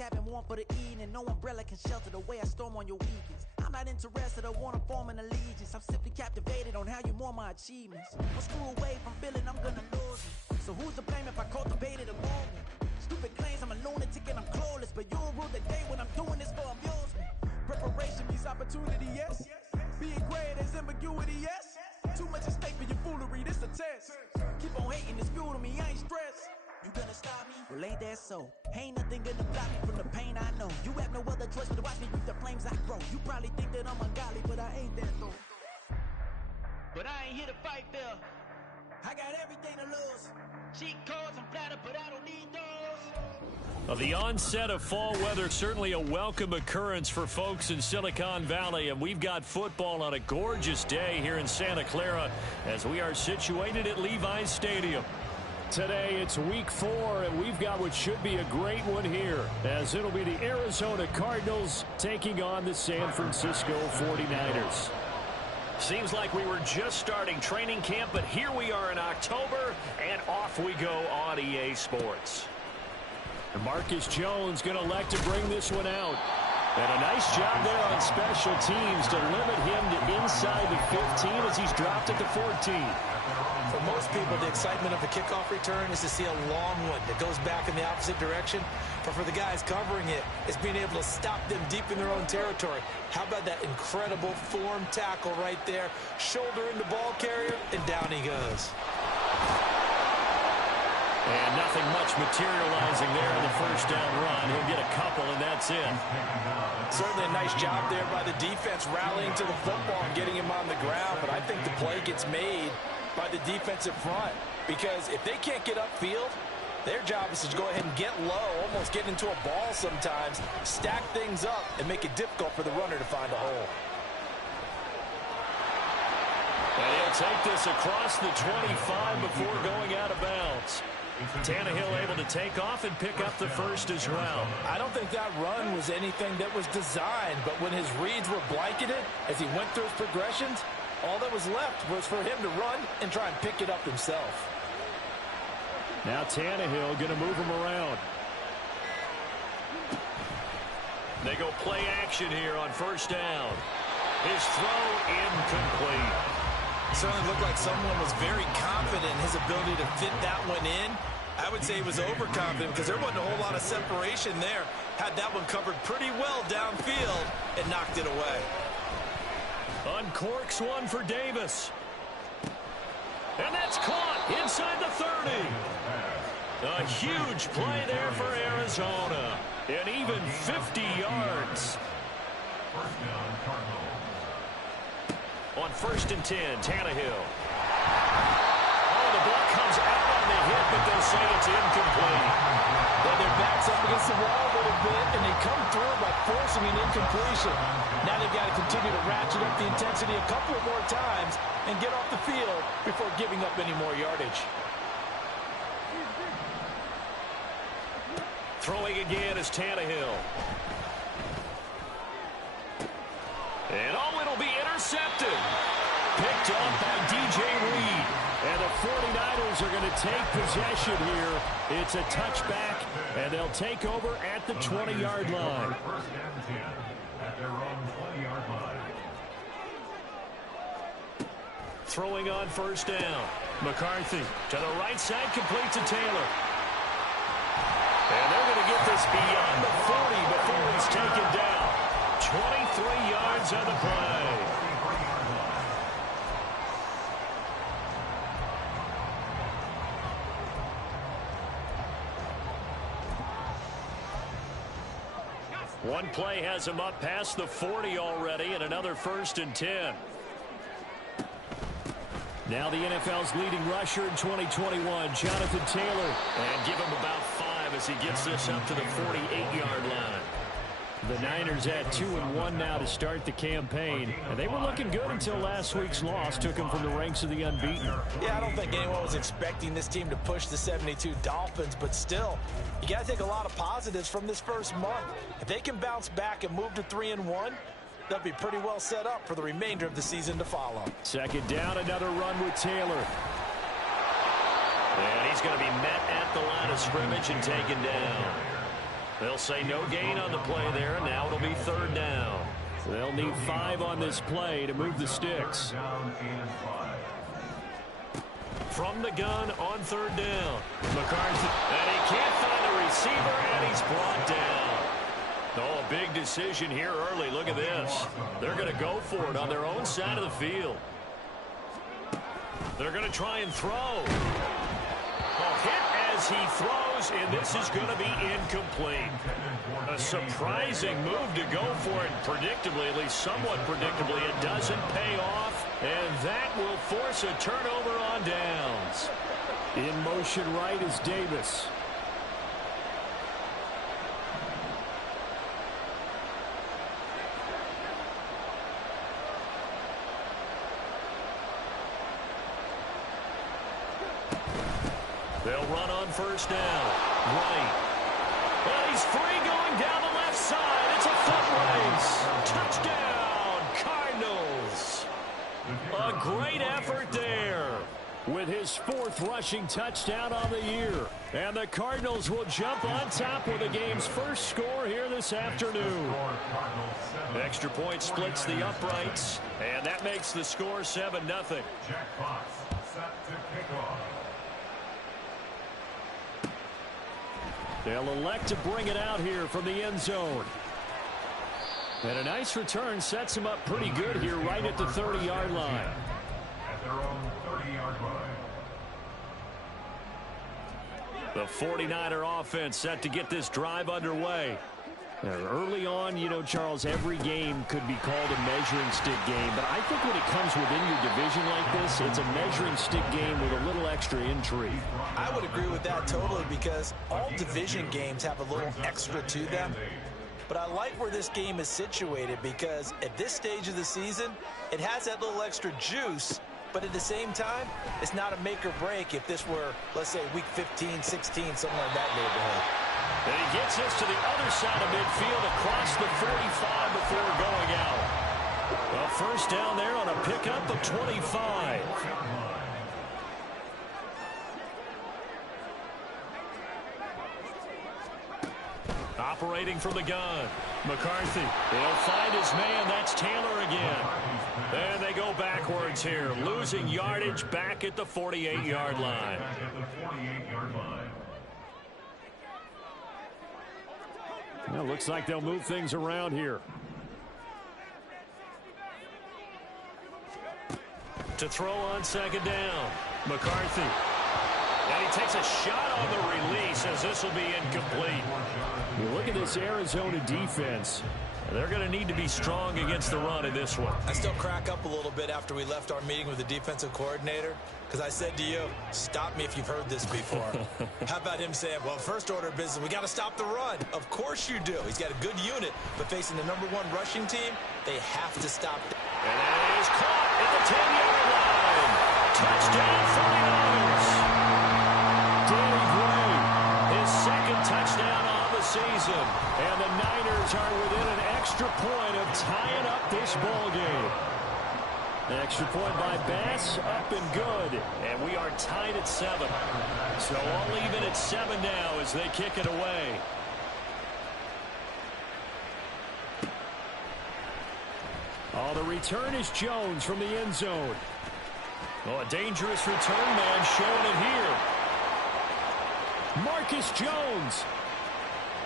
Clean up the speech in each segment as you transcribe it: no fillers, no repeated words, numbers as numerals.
cabin warm for the evening. No umbrella can shelter the way I storm on your weekends. I'm not interested, I wanna form an allegiance. I'm simply captivated on how you more my achievements. I'm screw away from feeling I'm gonna lose it. So who's to blame if I cultivated a movement? Stupid claims I'm a lunatic and I'm clueless, but you'll rule the day when I'm doing this for amusement. Preparation means opportunity, yes. Being great is ambiguity, yes. Too much at stake for your foolery, this a test. Keep on hating, it's fuel to me, I ain't stressed. You gonna stop me? Well, ain't that so? Ain't nothing gonna block me from the pain I know. You have no other choice but to watch me reap the flames I grow. You probably think that I'm ungodly, but I ain't that though. But I ain't here to fight fair. I got everything to lose. Cheat codes and flatter, but I don't need those. The onset of fall weather, certainly a welcome occurrence for folks in Silicon Valley, and we've got football on a gorgeous day here in Santa Clara as we are situated at Levi's Stadium. Today it's week 4, and we've got what should be a great one here, as it'll be the Arizona Cardinals taking on the San Francisco 49ers. Seems like we were just starting training camp, but here we are in October, and off we go on EA Sports. Marcus Jones going to elect to bring this one out. And a nice job there on special teams to limit him to inside the 15 as he's dropped at the 14. For most people, the excitement of the kickoff return is to see a long one that goes back in the opposite direction. But for the guys covering it, it's being able to stop them deep in their own territory. How about that incredible form tackle right there? Shoulder into ball carrier, and down he goes. And nothing much materializing there in the first down run. He'll get a couple, and that's it. Certainly a nice job there by the defense rallying to the football and getting him on the ground. But I think the play gets made by the defensive front, because if they can't get upfield, their job is to go ahead and get low, almost get into a ball sometimes, stack things up, and make it difficult for the runner to find a hole. And he'll take this across the 25 before going out of bounds. Tannehill able to take off and pick up the first as well. I don't think that run was anything that was designed, but when his reads were blanketed as he went through his progressions, all that was left was for him to run and try and pick it up himself. Now Tannehill going to move him around. They go play action here on first down. His throw incomplete. Certainly looked like someone was very confident in his ability to fit that one in. I would say he was overconfident because there wasn't a whole lot of separation there. Had that one covered pretty well downfield and knocked it away. Uncorks one for Davis. And that's caught inside the 30. A huge play there for Arizona. And even 50 yards. First down, Cardinals. On first and 10, Tannehill. Oh, the ball comes out on the hit, but they'll say it's incomplete. Well, their back's up against the wall a little bit, and they come through by forcing an incompletion. Now they've got to continue to ratchet up the intensity a couple of more times and get off the field before giving up any more yardage. Throwing again is Tannehill. And it'll be intercepted. Picked up by DJ Reed. And the 49ers are going to take possession here. It's a touchback, and they'll take over at the 20-yard line. First and 10 at their own 20-yard line. Throwing on first down. McCarthy to the right side, complete to Taylor. And they're going to get this beyond the 40 before he's taken down. 23 yards on the play. One play has him up past the 40 already, and another first and 10. Now the NFL's leading rusher in 2021, Jonathan Taylor. And give him about 5 as he gets this up to the 48-yard line. The Niners at 2-1 now to start the campaign. And they were looking good until last week's loss took them from the ranks of the unbeaten. Yeah, I don't think anyone was expecting this team to push the 72 Dolphins, but still, you got to take a lot of positives from this first month. If they can bounce back and move to 3-1, they'll be pretty well set up for the remainder of the season to follow. Second down, another run with Taylor. And he's going to be met at the line of scrimmage and taken down. They'll say no gain on the play there, and now it'll be third down. They'll need 5 on this play to move the sticks. From the gun on third down. McCarthy, and he can't find a receiver, and he's brought down. Oh, a big decision here early. Look at this. They're going to go for it on their own side of the field. They're going to try and throw. Oh, hit as he throws, and this is going to be incomplete. A surprising move to go for it. Predictably, at least somewhat predictably, it doesn't pay off, and that will force a turnover on downs. In motion right is Davis. They'll run on first down. Right. And he's free going down the left side. It's a foot race. Touchdown, Cardinals. A great effort there. With his 4th rushing touchdown on the year. And the Cardinals will jump on top with the game's first score here this afternoon. Extra point splits the uprights, and that makes the score 7-0. Jack Fox set to kick off. They'll elect to bring it out here from the end zone. And a nice return sets him up pretty good here right at the 30-yard line. At their own 30-yard line. The 49er offense set to get this drive underway. Early on, you know, Charles, every game could be called a measuring stick game. But I think when it comes within your division like this, it's a measuring stick game with a little extra intrigue. I would agree with that totally because all division games have a little extra to them. But I like where this game is situated because at this stage of the season, it has that little extra juice. But at the same time, it's not a make or break if this were, let's say, week 15, 16, somewhere in that neighborhood. And he gets us to the other side of midfield across the 45 before going out. A first down there on a pickup of 25. Operating from the gun. McCarthy. He'll find his man. That's Taylor again. And they go backwards here. Losing yardage back at the 48-yard line. Well, looks like they'll move things around here. To throw on second down. McCarthy. And he takes a shot on the release as this will be incomplete. Look at this Arizona defense. They're going to need to be strong against the run in this one. I still crack up a little bit after we left our meeting with the defensive coordinator because I said to you, stop me if you've heard this before. How about him saying, well, first order of business, we got to stop the run. Of course you do. He's got a good unit, but facing the #1 rushing team, they have to stop. And that is caught at the 10-yard line. Touchdown 49ers. Danny Gray, His second touchdown on the season. and the Niners are within an extra point of tying up this ball game. Extra point by Bass, up and good. And we are tied at 7. So all even at 7 now as they kick it away. Oh, the return is Jones from the end zone. Oh, a dangerous return man showing it here. Marcus Jones.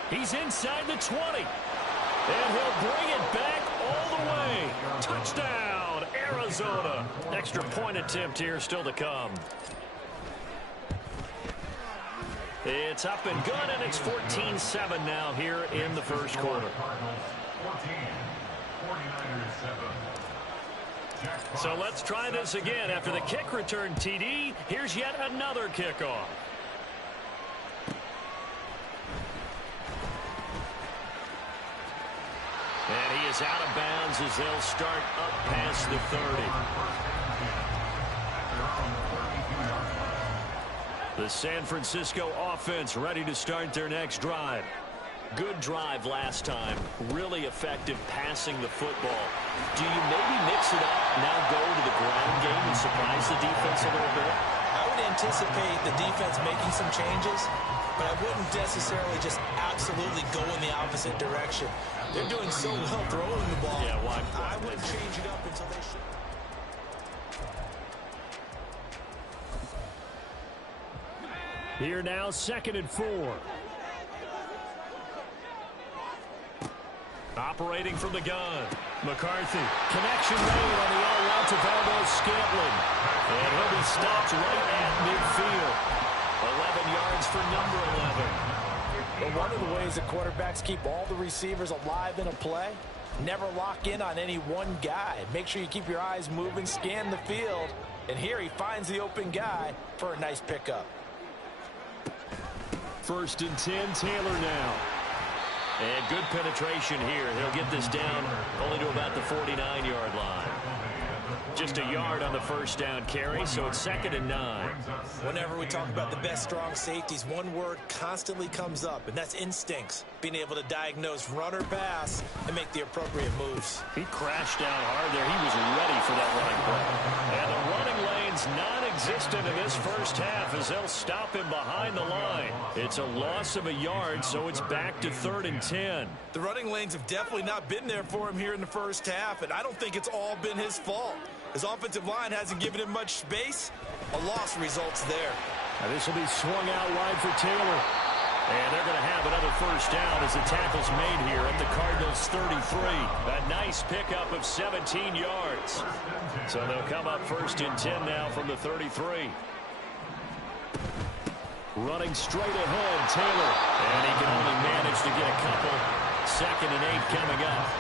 He's inside the 20. And he'll bring it back all the way. Touchdown, Arizona. Extra point attempt here still to come. It's up and good, and it's 14-7 now here in the first quarter. So let's try this again. After the kick return TD, here's yet another kickoff. And he is out of bounds as they'll start up past the 30. The San Francisco offense ready to start their next drive. Good drive last time. Really effective passing the football. Do you maybe mix it up, now go to the ground game and surprise the defense a little bit? I would anticipate the defense making some changes. but I wouldn't necessarily just absolutely go in the opposite direction. They're doing so well throwing the ball. Yeah, why? I wouldn't change it up until they should. Here now, 2nd and 4. Operating from the gun. McCarthy. Connection made on the all-out to Valdes-Scantling. And he'll be stopped right at midfield. 11 yards for number 11. But one of the ways that quarterbacks keep all the receivers alive in a play, never lock in on any one guy. Make sure you keep your eyes moving, scan the field. And here he finds the open guy for a nice pickup. 1st and 10, Taylor now. And good penetration here. He'll get this down only to about the 49-yard line. Just a yard on the first down carry, so it's 2nd and 9. Whenever we talk about the best strong safeties, one word constantly comes up, and that's instincts. Being able to diagnose run or pass and make the appropriate moves. He crashed down hard there. He was ready for that running play. And the running lane's non-existent in this first half as they'll stop him behind the line. It's a loss of a yard, so it's back to 3rd and 10. The running lanes have definitely not been there for him here in the first half, and I don't think it's all been his fault. His offensive line hasn't given him much space. A loss results there. Now this will be swung out wide for Taylor. And they're going to have another first down as the tackle's made here at the Cardinals' 33. A nice pickup of 17 yards. So they'll come up 1st and 10 now from the 33. Running straight ahead, Taylor. And he can only manage to get a couple. 2nd and 8 coming up.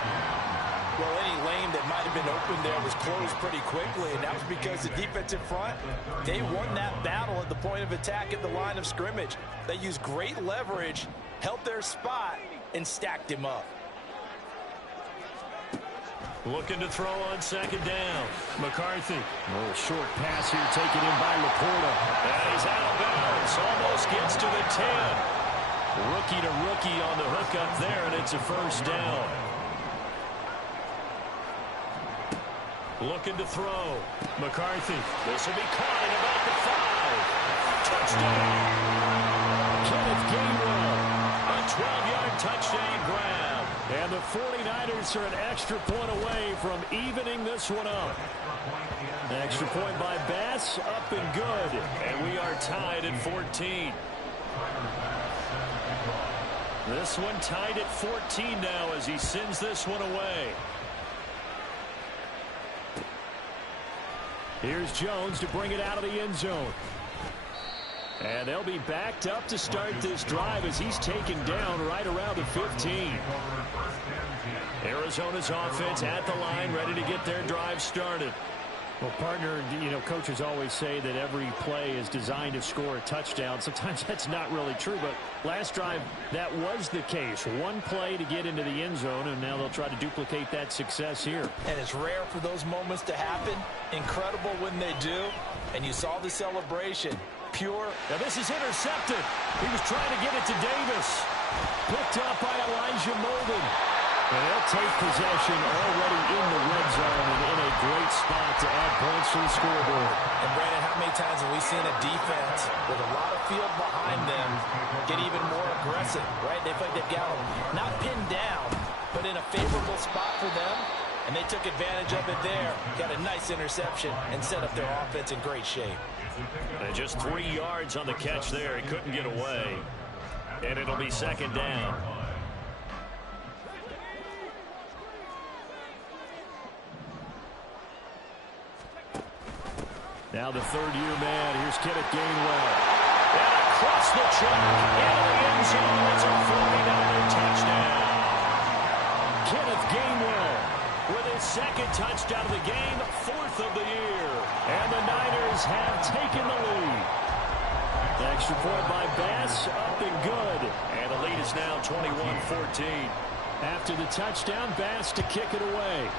Well, any lane that might have been open there was closed pretty quickly, and that was because the defensive front, they won that battle at the point of attack at the line of scrimmage. They used great leverage, held their spot, and stacked him up. Looking to throw on 2nd down. McCarthy. A little short pass here taken in by Laporta. And he's out of bounds. Almost gets to the 10. Rookie to rookie on the hook up there, and it's a first down. Looking to throw. McCarthy. This will be caught at about the 5. Touchdown. Kenneth Gainwell. A 12-yard touchdown grab. And the 49ers are an extra point away from evening this one up. An extra point by Bass, up and good. And we are tied at 14. This one tied at 14 now as he sends this one away. Here's Jones to bring it out of the end zone. And they'll be backed up to start this drive as he's taken down right around the 15. Arizona's offense at the line, ready to get their drive started. Well, partner, you know, coaches always say that every play is designed to score a touchdown. Sometimes that's not really true, but last drive, that was the case. One play to get into the end zone, and now they'll try to duplicate that success here. And it's rare for those moments to happen. Incredible when they do. And you saw the celebration. Pure. Now this is intercepted. He was trying to get it to Davis. Picked up by Elijah Molden. And they'll take possession already in the red zone and in a great spot to add points to the scoreboard. And Brandon, how many times have we seen a defense with a lot of field behind them get even more aggressive, right? They feel like they've got them not pinned down, but in a favorable spot for them. And they took advantage of it there. Got a nice interception and set up their offense in great shape. And just 3 yards on the catch there. He couldn't get away. And it'll be 2nd down. Now the third-year man. Here's Kenneth Gainwell. And across the track into the end zone. It's a 49er touchdown. Kenneth Gainwell with his 2nd touchdown of the game, 4th of the year. And the Niners have taken the lead. The extra point by Bass, up and good. And the lead is now 21-14. After the touchdown, Bass to kick it away.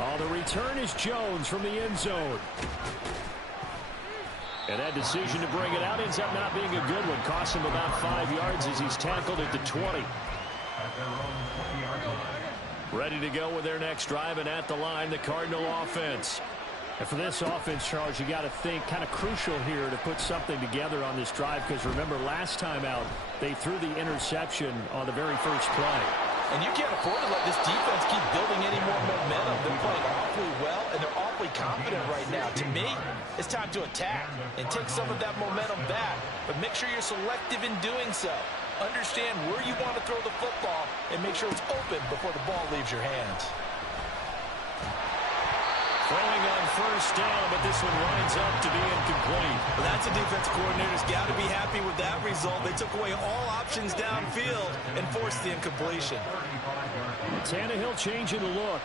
Oh, the return is Jones from the end zone. And that decision to bring it out ends up not being a good one. Costs him about 5 yards as he's tackled at the 20. Ready to go with their next drive, and at the line, the Cardinal offense. And for this offense, Charles, you got to think kind of crucial here to put something together on this drive, because remember last time out they threw the interception on the very first play. And you can't afford to let this defense keep building any more momentum. They're playing awfully well, and they're awfully confident right now. To me, it's time to attack and take some of that momentum back, but make sure you're selective in doing so. Understand where you want to throw the football and make sure it's open before the ball leaves your hands. Throwing on first down, but this one winds up to be incomplete. Well, that's a defense coordinator's got to be happy with that result. They took away all options downfield and forced the incompletion. Tannehill changing the look.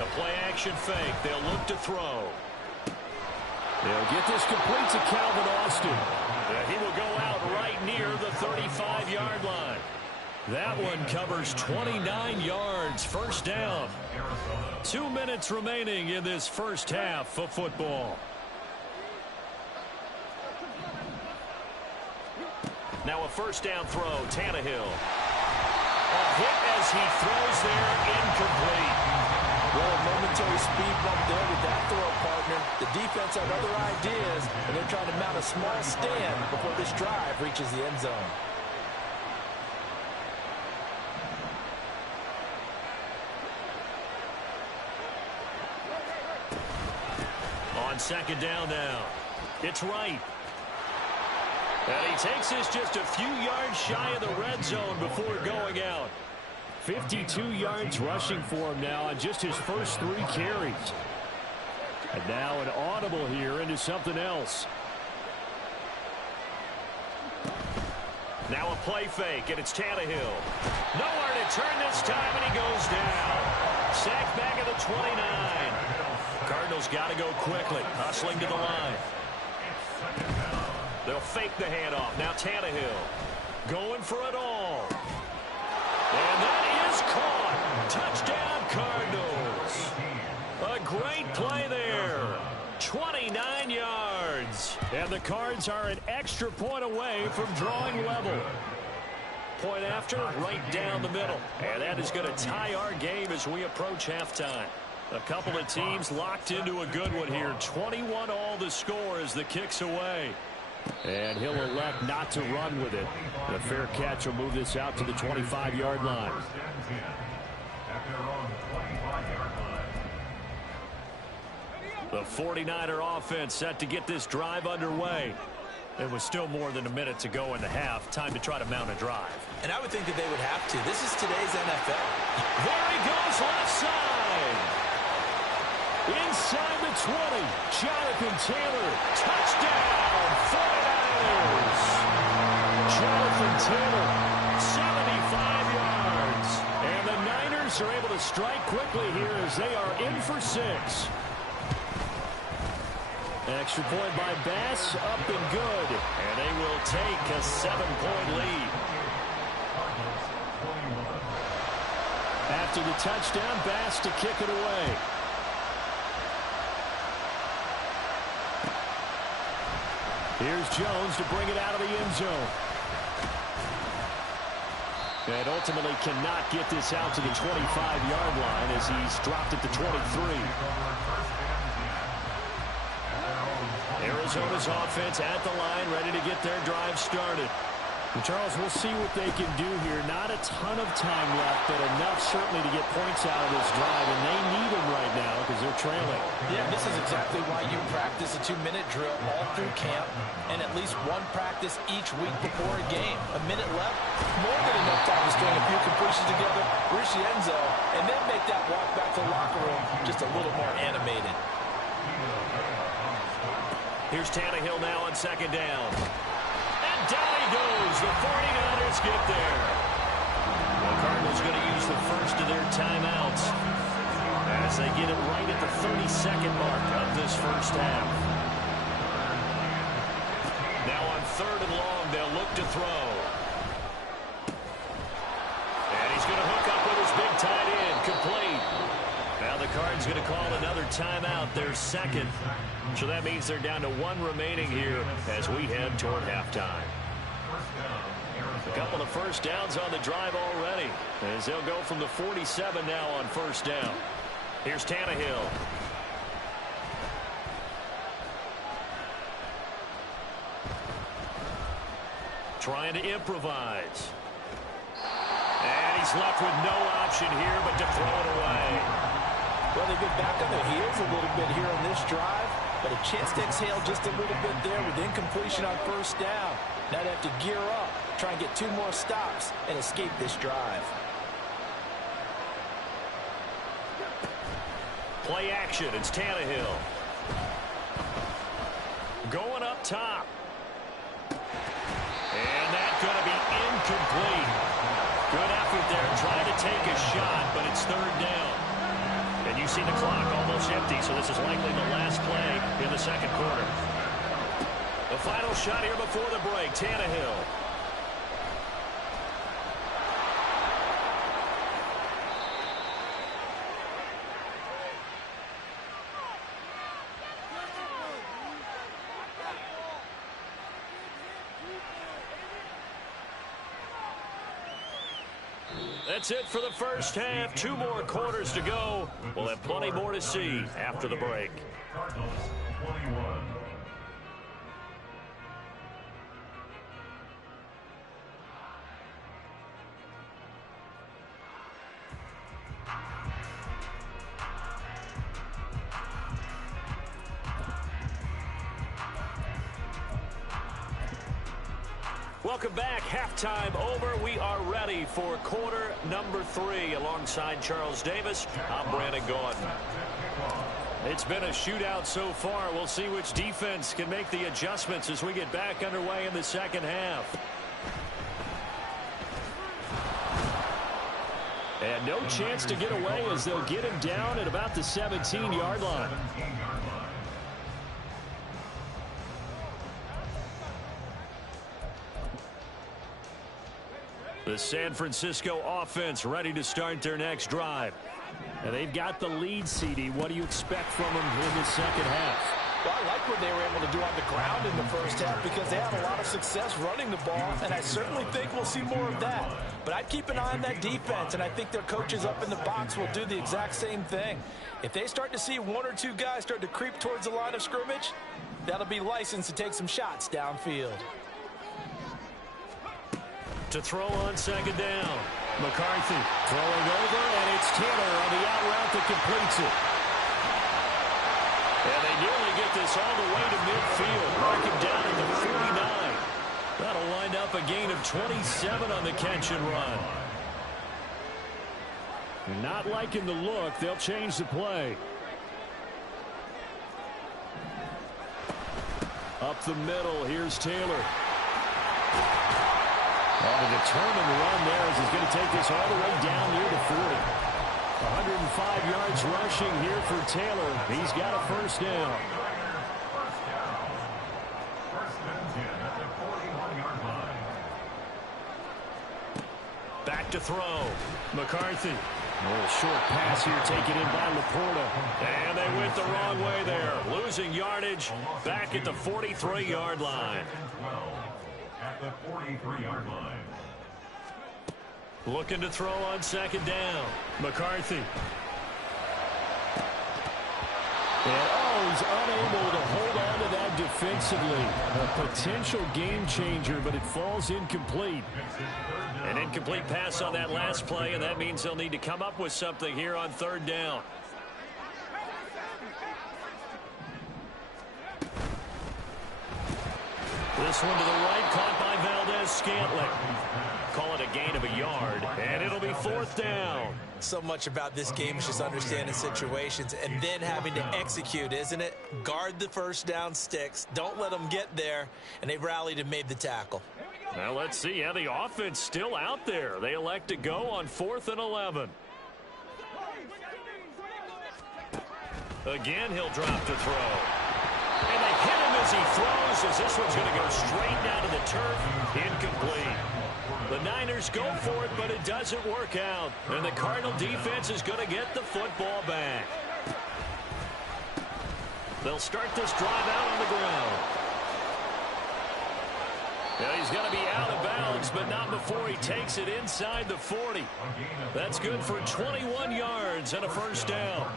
A play-action fake. They'll look to throw. They'll get this complete to Calvin Austin. He will go out right near the 35-yard line. That one covers 29 yards. First down. 2 minutes remaining in this first half of football. Now a first down throw. Tannehill. A hit as he throws there, incomplete. Well, a momentary speed bump there with that throw, partner. The defense had other ideas, and they're trying to mount a small stand before this drive reaches the end zone. On second down now. It's Wright. And he takes this just a few yards shy of the red zone before going out. 52 yards rushing for him now on just his first 3 carries. And now an audible here into something else. Now a play fake, and it's Tannehill. Nowhere to turn this time, and he goes down. Sacked back at the 29. Cardinals got to go quickly, hustling to the line. They'll fake the handoff. Now Tannehill going for it all. And that is caught. Touchdown, Cardinals. A great play there. 29 yards. And the Cards are an extra point away from drawing level. Point after, right down the middle. And that is going to tie our game as we approach halftime. A couple of teams locked into a good one here. 21 all the score as the kick's away. And he'll elect not to run with it. The fair catch will move this out to the 25-yard line. The 49er offense set to get this drive underway. It was still more than a minute to go in the half. Time to try to mount a drive. And I would think that they would have to. This is today's NFL. There he goes, left side. Inside the 20, Jonathan Taylor. Touchdown, 49ers. Jonathan Taylor, 75 yards. And the Niners are able to strike quickly here as they are in for 6. Extra point by Bass, up and good. And they will take a 7-point lead. After the touchdown, Bass to kick it away. Here's Jones to bring it out of the end zone. And ultimately cannot get this out to the 25-yard line as he's dropped at the 23. Arizona's offense at the line, ready to get their drive started. And Charles, we'll see what they can do here. Not a ton of time left, but enough certainly to get points out of this drive, and they need them right now because they're trailing. Yeah, this is exactly why you practice a 2-minute drill all through camp and at least one practice each week before a game. A minute left, more than enough time to string a few completions together, reach the end zone, and then make that walk back to the locker room just a little more animated. Here's Tannehill now on second down. And down he goes. The 49ers get there. The Cardinals going to use the first of their timeouts as they get it right at the 32nd mark of this first half. Now on third and long, they'll look to throw. And he's going to hook up with his big tight end. Complete. Now the Cards going to call another timeout, their second. So that means they're down to 1 remaining here as we head toward halftime. A couple of first downs on the drive already, as they'll go from the 47 now on first down. Here's Tannehill. Trying to improvise. And he's left with no option here but to throw it away. Well, they've been back on their heels a little bit here on this drive, but a chance to exhale just a little bit there with incompletion on first down. Now they have to gear up, try and get 2 more stops, and escape this drive. Play action. It's Tannehill. Going up top. And that's going to be incomplete. Good effort there, trying to take a shot, but it's third down. And you see the clock almost empty, so this is likely the last play in the second quarter. The final shot here before the break, Tannehill. That's it for the first half. 2 more quarters to go. We'll have plenty more to see after the break. Cardinals 21. Welcome back. Halftime over. We are ready for quarter number 3. Alongside Charles Davis, I'm Brandon Gaudin. It's been a shootout so far. We'll see which defense can make the adjustments as we get back underway in the second half. And no chance to get away as they'll get him down at about the 17-yard line. The San Francisco offense ready to start their next drive. And they've got the lead, CD. What do you expect from them in the second half? Well, I like what they were able to do on the ground in the first half because they had a lot of success running the ball, and I certainly think we'll see more of that. But I'd keep an eye on that defense, and I think their coaches up in the box will do the exact same thing. If they start to see 1 or 2 guys start to creep towards the line of scrimmage, that'll be licensed to take some shots downfield. To throw on second down. McCarthy throwing over, and it's Taylor on the out route that completes it. And they nearly get this all the way to midfield. Mark him down at the 49. That'll wind up a gain of 27 on the catch and run. Not liking the look. They'll change the play. Up the middle, here's Taylor. And a determined run there as he's going to take this all the way down near the 40. 105 yards rushing here for Taylor. He's got a first down. First and 10 at the 41-yard line. Back to throw. McCarthy. A little short pass here taken in by Laporta. And they went the wrong way there. Losing yardage back at the 43-yard line. At the 43-yard line. Looking to throw on second down. McCarthy. And he's unable to hold on to that defensively. A potential game changer, but it falls incomplete. An incomplete pass on that last play, and that means they'll need to come up with something here on third down. This one to the right, caught by Valdez-Scantling. Call it a gain of a yard, and it'll be fourth down. So much about this game is just understanding situations and then having to execute, isn't it? Guard the first down sticks. Don't let them get there, and they rallied and made the tackle. Now let's see. Yeah, the offense still out there. They elect to go on 4th and 11. Again, he'll drop to throw. And they hit him as he throws, as this one's going to go straight down to the turf. Incomplete. The Niners go for it, but it doesn't work out. And the Cardinal defense is going to get the football back. They'll start this drive out on the ground. Yeah, he's going to be out of bounds, but not before he takes it inside the 40. That's good for 21 yards and a first down.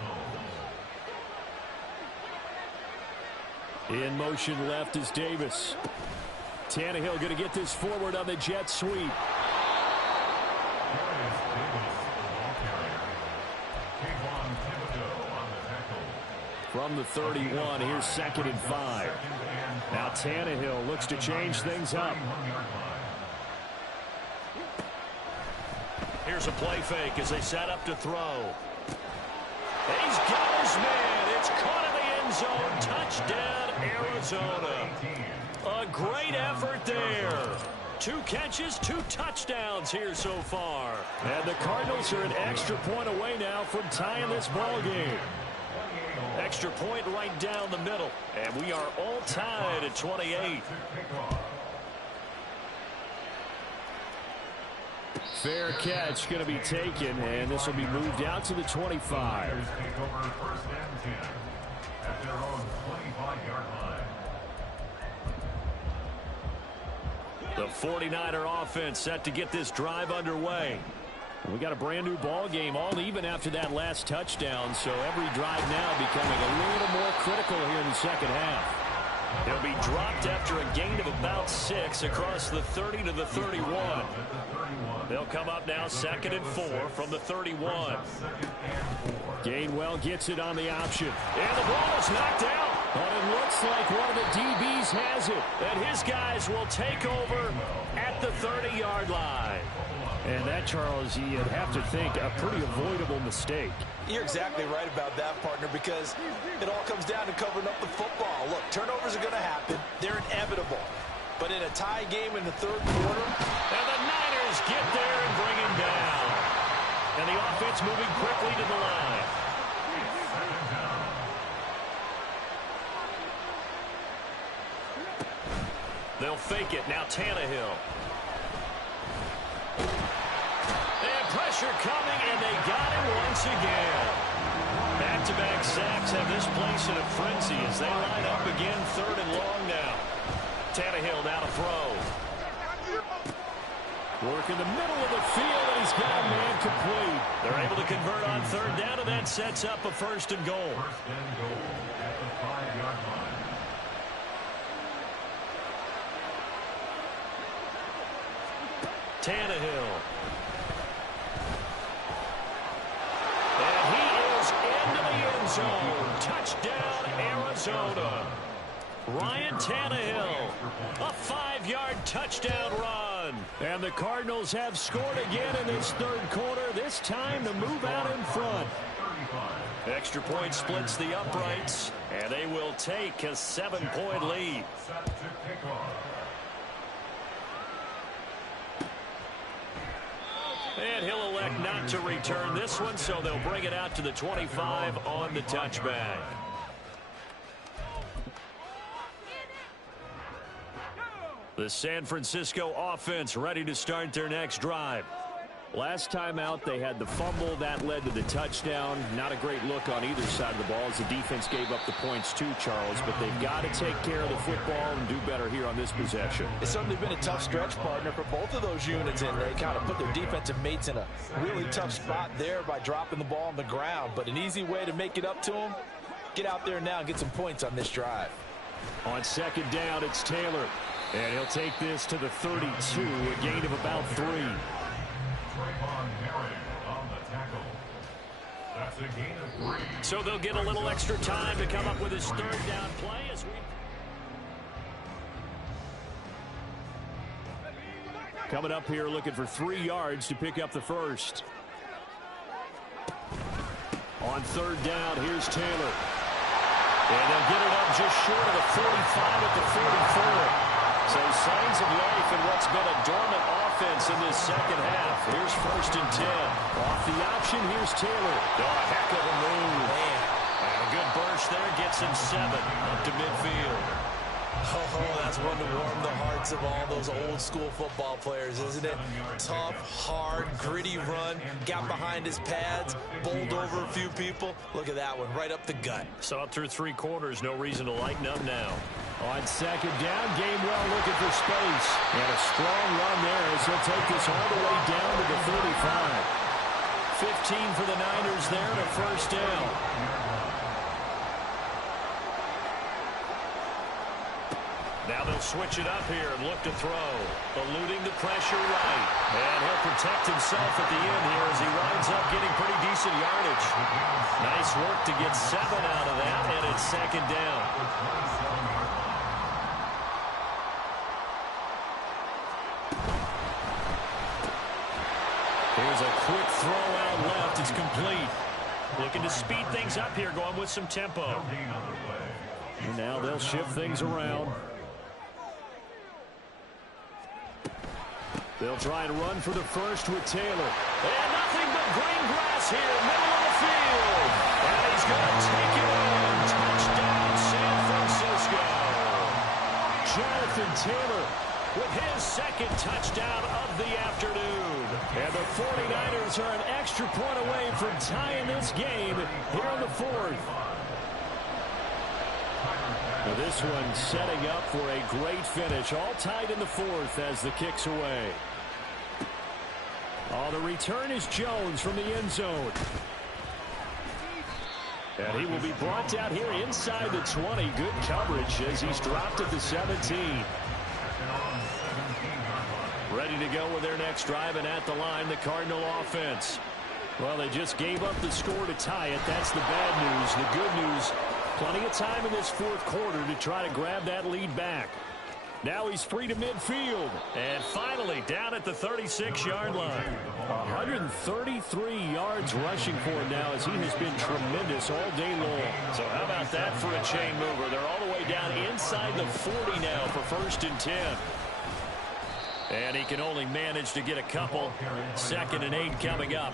In motion left is Davis. Tannehill going to get this forward on the jet sweep. From the 31, here's 2nd and 5. Now Tannehill looks to change things up. Here's a play fake as they set up to throw. He's got his man. It's caught in the end zone. Touchdown, Arizona. A great effort there. 2 catches, 2 touchdowns here so far. And the Cardinals are an extra point away now from tying this ball game. Extra point right down the middle. And we are all tied at 28. Fair catch going to be taken, and this will be moved out to the 25. The 49er offense set to get this drive underway. We got a brand new ball game, all even after that last touchdown, so every drive now becoming a little more critical here in the second half. He'll be dropped after a gain of about 6 across the 30 to the 31. They'll come up now 2nd and 4 from the 31. Gainwell gets it on the option. And the ball is knocked out. But it looks like one of the DBs has it. And his guys will take over at the 30-yard line. And that, Charles, you'd have to think a pretty avoidable mistake. You're exactly right about that, partner, because it all comes down to covering up the football. Look, turnovers are going to happen. They're inevitable. But in a tie game in the 3rd quarter, and the Niners get there and bring him down. And the offense moving quickly to the line. They'll fake it. Now Tannehill. And pressure coming, and they got him once again. Back-to-back sacks have this place in a frenzy as they line up again 3rd and long now. Tannehill now to throw. Work in the middle of the field, and he's got a man complete. They're able to convert on 3rd down, and that sets up a 1st and goal. First and goal at the 5-yard line. Tannehill. And he is into the end zone. Touchdown, Arizona. Ryan Tannehill, a 5-yard touchdown run. And the Cardinals have scored again in this 3rd quarter, this time to move out in front. Extra point splits the uprights, and they will take a 7-point lead. And he'll elect not to return this one, so they'll bring it out to the 25 on the touchback. The San Francisco offense ready to start their next drive. Last time out, they had the fumble. That led to the touchdown. Not a great look on either side of the ball as the defense gave up the points too, Charles. But they've got to take care of the football and do better here on this possession. It's certainly been a tough stretch, partner, for both of those units, and they kind of put their defensive mates in a really tough spot there by dropping the ball on the ground. But an easy way to make it up to them, get out there now and get some points on this drive. On 2nd down, it's Taylor. And he'll take this to the 32, a gain of about 3. That's a gain of 3. So they'll get a little extra time to come up with his 3rd down play as we... Coming up here looking for 3 yards to pick up the 1st. On 3rd down, here's Taylor. And they'll get it up just short of the 45 at the 44. So signs of life in what's been a dormant offense in this second half. Here's 1st and 10. Off the option, here's Taylor. Oh, a heck of a move. Man. And a good burst there gets him 7 up to midfield. Oh, that's one to warm the hearts of all those old school football players, isn't it? Tough, hard, gritty run, got behind his pads, bowled over a few people. Look at that one, right up the gut. Saw it through 3 quarters, no reason to lighten up now. On second down, Gainwell looking for space. And a strong run there as he'll take this all the way down to the 35. 15 for the Niners there to first down. Now they'll switch it up here and look to throw. Eluding the pressure right. And he'll protect himself at the end here as he winds up getting pretty decent yardage. Nice work to get 7 out of that, and it's second down. Here's a quick throw out left. It's complete. Looking to speed things up here, going with some tempo. And now they'll shift things around. They'll try and run for the first with Taylor. And nothing but green grass here, middle of the field. And he's going to take it in. Touchdown, San Francisco. Jonathan Taylor with his second touchdown of the afternoon. And the 49ers are an extra point away from tying this game here in the 4th. Now this one setting up for a great finish. All tied in the 4th as the kick's away. Oh, the return is Jones from the end zone. And he will be brought down here inside the 20. Good coverage as he's dropped at the 17. Ready to go with their next drive, and at the line, the Cardinal offense. Well, they just gave up the score to tie it. That's the bad news. The good news, plenty of time in this 4th quarter to try to grab that lead back. Now he's free to midfield. And finally down at the 36-yard line. 133 yards rushing for him now as he has been tremendous all day long. So how about that for a chain mover? They're all the way down inside the 40 now for 1st and 10. And he can only manage to get a couple. 2nd and 8 coming up.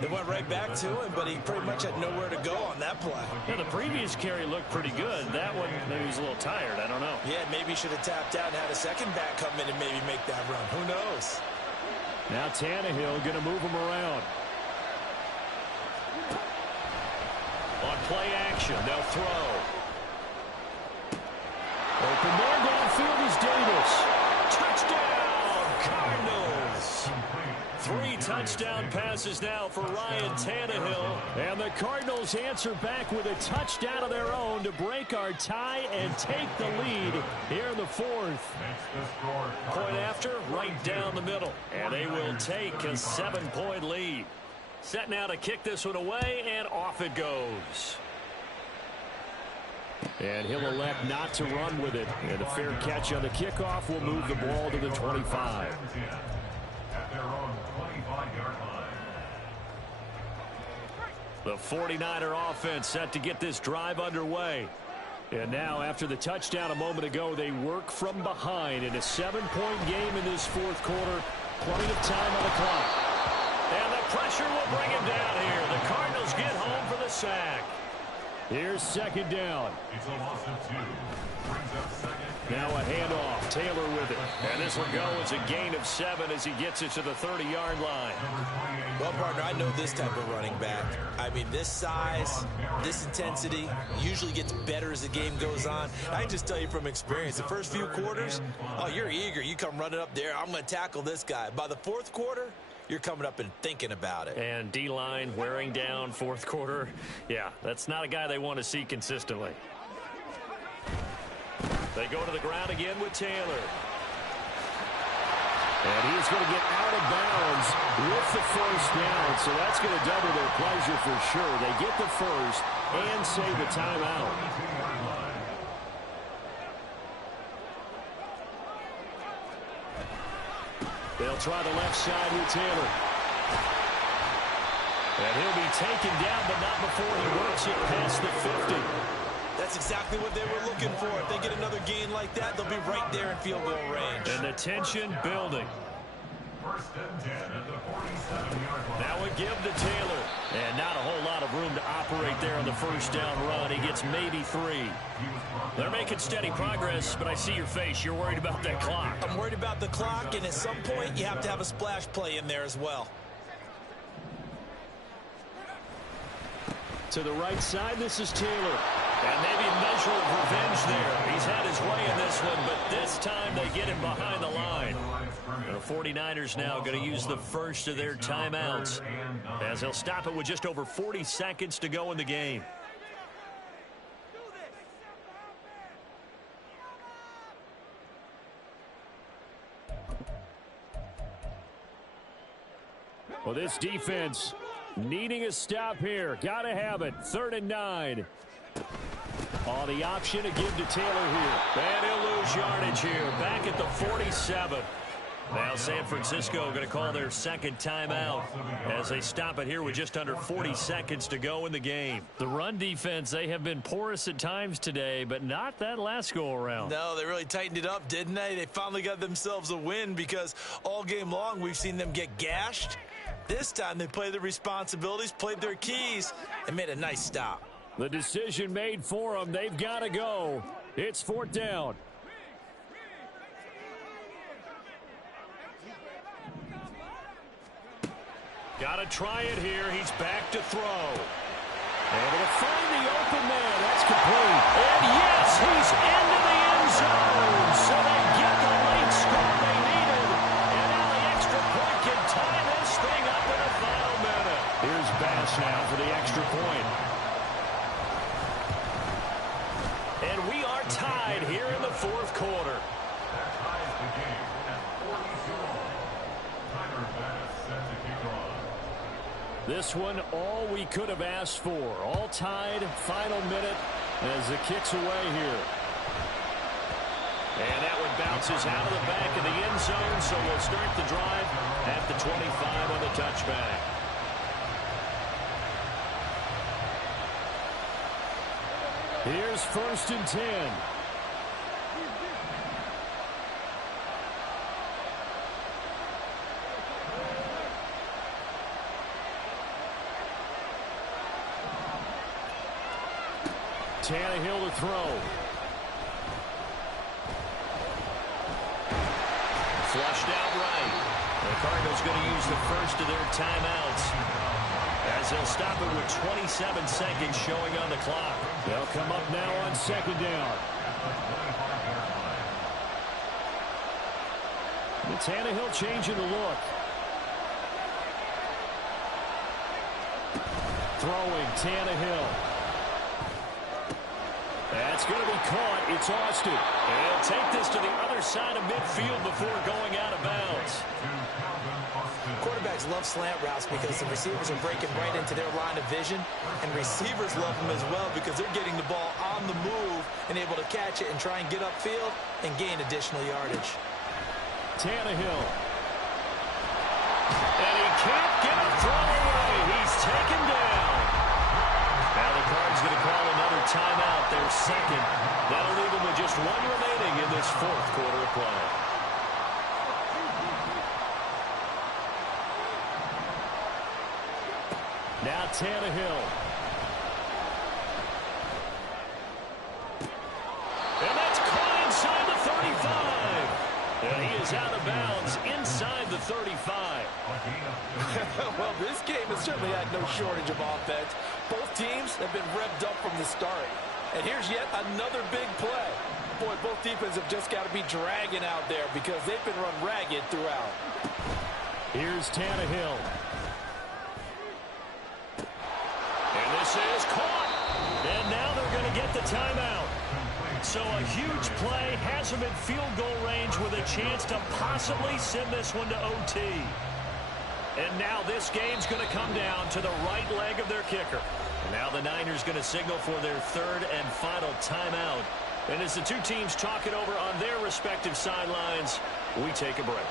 They went right back to him, but he pretty much had nowhere to go on that play. Yeah, the previous carry looked pretty good. That one, maybe he's a little tired. I don't know. Yeah, maybe he should have tapped out and had a second back come in and maybe make that run. Who knows? Now Tannehill going to move him around. On play action, they'll throw. Open there downfield is Davis. Touchdown, Cardinals. 3 touchdown passes now for Ryan Tannehill. And the Cardinals answer back with a touchdown of their own to break our tie and take the lead here in the 4th. Point after, right down the middle. And they will take a 7-point lead. Set now to kick this one away, and off it goes. And he'll elect not to run with it. And a fair catch on the kickoff will move the ball to the 25. At their own 25-yard line. The 49er offense set to get this drive underway. And now, after the touchdown a moment ago, they work from behind in a 7-point game in this 4th quarter. Plenty of time on the clock. And the pressure will bring him down here. The Cardinals get home for the sack. Here's 2nd down. It's a loss of 2. Brings up 2nd. Now a handoff. Taylor with it. And this will go as a gain of 7 as he gets it to the 30-yard line. Well, partner, I know this type of running back. I mean, this size, this intensity usually gets better as the game goes on. I can just tell you from experience, the first few quarters, oh, you're eager. You come running up there, I'm going to tackle this guy. By the 4th quarter, you're coming up and thinking about it. And D-line wearing down 4th quarter. Yeah, that's not a guy they want to see consistently. They go to the ground again with Taylor. And he's going to get out of bounds with the first down. So that's going to double their pleasure for sure. They get the first and save a timeout. They'll try the left side with Taylor. And he'll be taken down, but not before he works it past the 50. That's exactly what they were looking for. If they get another gain like that, they'll be right there in field goal range. And the tension building. 1st and 10 at the 47-yard line. Now a give to Taylor. And not a whole lot of room to operate separate there on the first down run. He gets maybe 3. They're making steady progress, but I see your face. You're worried about that clock. I'm worried about the clock, and at some point you have to have a splash play in there as well. To the right side, this is Taylor. And maybe a measure of revenge there. He's had his way in this one, but this time they get him behind the line. The 49ers now going to use the first of their timeouts as they'll stop it with just over 40 seconds to go in the game. Well, this defense needing a stop here. Got to have it. 3rd and 9. On the option to give to Taylor here. And he'll lose yardage here. Back at the 47. Now San Francisco going to call their second timeout as they stop it here with just under 40 seconds to go in the game. The run defense, they have been porous at times today, but not that last go-around. No, they really tightened it up, didn't they? They finally got themselves a win because all game long we've seen them get gashed. This time they played their responsibilities, played their keys, and made a nice stop. The decision made for them. They've got to go. It's 4th down. Got to try it here. He's back to throw. Able to find the open man. That's complete. And yes, he's into the end zone. So they get the late score they needed. And now the extra point can tie this thing up in the final minute. Here's Bass now for the extra point. And we are tied here in the 4th quarter. That ties the game at 42. Tyler Bass set to kick off. This one, all we could have asked for. All tied, final minute as it kicks away here. And that one bounces out of the back of the end zone, so we'll start the drive at the 25 on the touchback. Here's 1st and 10. Tannehill to throw. Flushed out right. The Cardinals going to use the first of their timeouts as they'll stop it with 27 seconds showing on the clock. They'll come up now on 2nd down. The Tannehill changing the look. Throwing Tannehill. That's going to be caught. It's Austin. And he'll take this to the other side of midfield before going out of bounds. Quarterbacks love slant routes because the receivers are breaking right into their line of vision, and receivers love them as well because they're getting the ball on the move and able to catch it and try and get upfield and gain additional yardage. Tannehill. And he can't get a throw away. He's taken down. Now the Cards going to call another timeout, their second. That'll leave them with just one remaining in this 4th quarter of play. Now Tannehill. And that's caught inside the 35. And he is out of bounds inside the 35. Well, this game has certainly had no shortage of offense. Both teams have been revved up from the start. And here's yet another big play. Boy, both defenses have just got to be dragging out there because they've been run ragged throughout. Here's Tannehill. And this is caught. And now they're going to get the timeout. So a huge play has them in field goal range with a chance to possibly send this one to OT. And now this game's going to come down to the right leg of their kicker. And now the Niners going to signal for their 3rd and final timeout. And as the two teams talk it over on their respective sidelines, we take a break.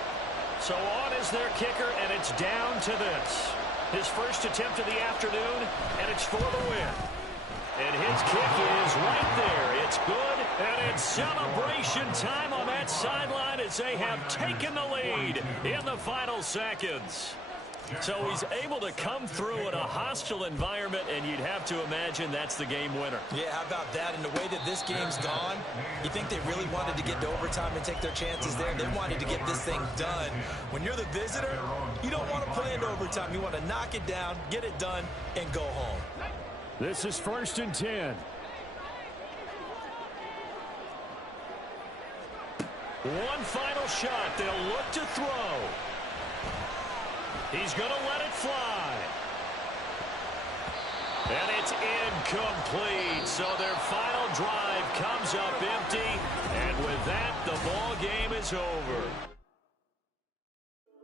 So on is their kicker, and it's down to this. His first attempt of the afternoon, and it's for the win. And his kick is right there. It's good, and it's celebration time on that sideline as they have taken the lead in the final seconds. So he's able to come through in a hostile environment, and you'd have to imagine that's the game winner. Yeah, how about that? And the way that this game's gone, you think they really wanted to get to overtime and take their chances there? They wanted to get this thing done. When you're the visitor, you don't want to play into overtime. You want to knock it down, get it done, and go home. This is 1st and 10. One final shot. They'll look to throw. He's going to let it fly. And it's incomplete. So their final drive comes up empty. And with that, the ball game is over.